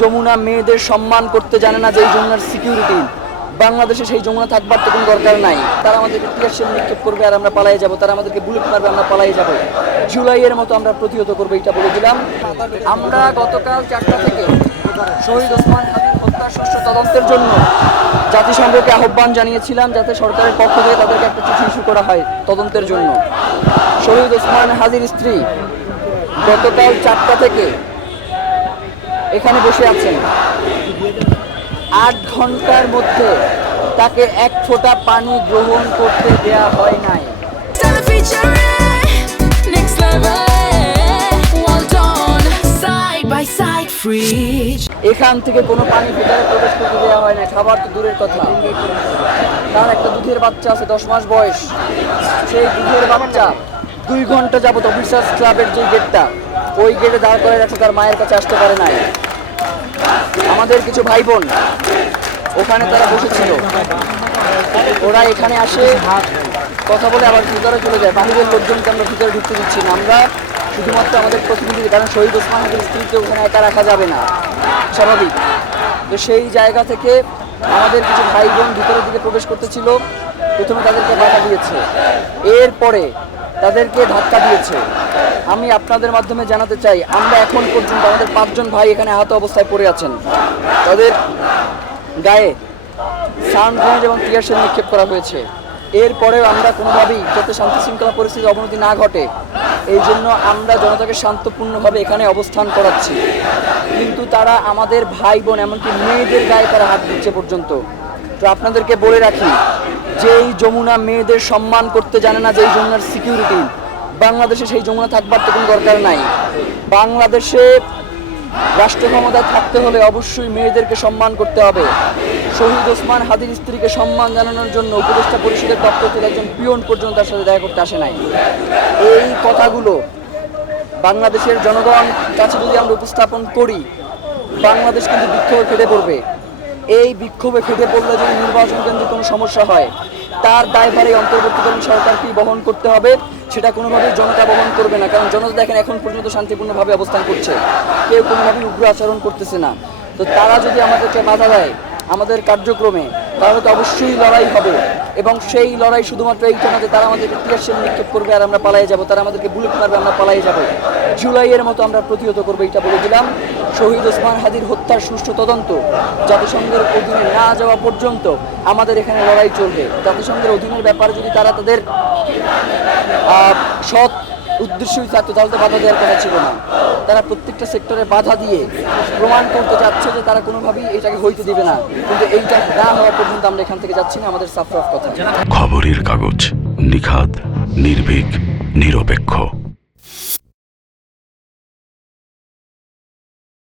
যমুনা মেয়েদের সম্মান করতে জানে না, যেই যমুনার সিকিউরিটি বাংলাদেশে সেই যমুনা থাকবার তো কোনো দরকার নাই। তারা আমাদেরকে টিয়ারশেল নিক্ষেপ করবে আর আমরা পালাই যাব, তারা আমাদেরকে বুলেট মারবে আমরা পালাই যাব। জুলাইয়ের মতো আমরা প্রতিহত করবো, এটা বলে দিলাম। আমরা গতকাল 4টা থেকে শহীদ ওসমান হাদির হত্যার সুষ্ঠু তদন্তের জন্য জাতিসংঘকে আহ্বান জানিয়েছিলাম, যাতে সরকারের পক্ষ থেকে তাদেরকে একটা চিঠি ইস্যু করা হয় তদন্তের জন্য। শহীদ ওসমান হাদির স্ত্রী গতকাল 4টা থেকে এখানে বসে আছেন। 8 ঘন্টার মধ্যে তাকে এক ফোঁটা পানি গ্রহণ করতে দেয়া হয় নাই। এখান থেকে কোনো পানি ভিতরে প্রবেশ করতে দেওয়া হয় না, খাবার তো দূরের কথা। তার একটা দুধের বাচ্চা আছে 10 মাস বয়স, সেই দুধের বাচ্চা 2 ঘন্টা যাবত অফিসার্স ক্লাবের যে গেটটা, ওই গেটে দাঁড় করে রাখছে, তার মায়ের কাছে আসতে পারে নাই। আমাদের কিছু ভাই বোন ওখানে তারা বসেছিল, ওরা এখানে আসে কথা বলে আবার ভিতরে চলে যায়। বাহিরের লোকজনকে আমরা ভিতরে ঢুকতে দিচ্ছি না, আমরা শুধুমাত্র আমাদের প্রতিনিধি, কারণ শহীদ ওসমান হাদির স্ত্রীকে ওখানে একা রাখা যাবে না, স্বাভাবিক। তো সেই জায়গা থেকে আমাদের কিছু ভাই বোন ভিতরের দিকে প্রবেশ করতেছিল, প্রথমে তাদেরকে বাধা দিয়েছে, এরপরে তাদেরকে ধাক্কা দিয়েছে। আমি আপনাদের মাধ্যমে জানাতে চাই, আমরা এখন পর্যন্ত আমাদের 5 জন ভাই এখানে আহত অবস্থায় পড়ে আছেন, তাদের গায়ে সাউন্ড গ্রেনেড এবং টিয়ারশেল নিক্ষেপ করা হয়েছে। এরপরেও আমরা কোনোভাবেই যাতে শান্তি শৃঙ্খলা পরিস্থিতির অবনতি না ঘটে, এই জন্য আমরা জনতাকে শান্তপূর্ণভাবে এখানে অবস্থান করাচ্ছি। কিন্তু তারা আমাদের ভাই বোন, এমনকি মেয়েদের গায়ে তারা হাত দিচ্ছে পর্যন্ত। তো আপনাদেরকে বলে রাখি, যেই যমুনা মেয়েদের সম্মান করতে জানে না, যেই যমুনার সিকিউরিটি বাংলাদেশে সেই যমুনা থাকবার তো কোনো দরকার নাই। বাংলাদেশে রাষ্ট্র ক্ষমতায় থাকতে হলে অবশ্যই মেয়েদেরকে সম্মান করতে হবে। শহীদ ওসমান হাদির স্ত্রীকে সম্মান জানানোর জন্য উপদেষ্টা পরিষদের দপ্তর থেকে একজন পিয়ন পর্যন্ত তার সাথে দেখা করতে আসে নাই। এই কথাগুলো বাংলাদেশের জনগণ কাছে যদি আমরা উপস্থাপন করি, বাংলাদেশ কিন্তু বিক্ষোভে ফেটে পড়বে। এই বিক্ষোভে ফেটে পড়লে যদি নির্বাচন কেন্দ্রে কোনো সমস্যা হয়, তার দায়ভার এই অন্তর্বর্তীকালীন সরকারকেই বহন করতে হবে, সেটা কোনোভাবেই জনতা বহন করবে না। কারণ জনতা দেখেন এখন পর্যন্ত শান্তিপূর্ণভাবে অবস্থান করছে, কেউ কোনোভাবেই উগ্র আচরণ করতেছে না। তো তারা যদি আমাদেরকে বাধা দেয় আমাদের কার্যক্রমে, তাহলে তো অবশ্যই লড়াই হবে। এবং সেই লড়াই শুধুমাত্র এইটা না যে তারা আমাদেরকে টিয়ারশেল নিক্ষেপ করবে আর আমরা পালাই যাব, তারা আমাদেরকে বুলেট মারবে আমরা পালাই যাব। জুলাইয়ের মতো আমরা প্রতিহত করবো, এটা বলে দিলাম। শহীদ ওসমান হাদির হত্যার সুষ্ঠু তদন্ত জাতিসংঘের অধীনে না যাওয়া পর্যন্ত আমাদের এখানে লড়াই চলবে। জাতিসংঘের অধীনের ব্যাপারে যদি তারা তাদের সৎ উদ্দেশ্যই থাকতো, তাহলে তো বাধা দেওয়ার কথা ছিল না। তারা প্রত্যেকটা সেক্টরে বাধা দিয়ে প্রমাণ করতে যাচ্ছে যে তারা কোনোভাবেই এটাকে হইতে দিবে না। কিন্তু এইটা না হওয়া পর্যন্ত আমরা এখান থেকে যাচ্ছি না, আমাদের সাফ কথা। খবরের কাগজ, নিখাত, নির্ভীক, নিরপেক্ষ।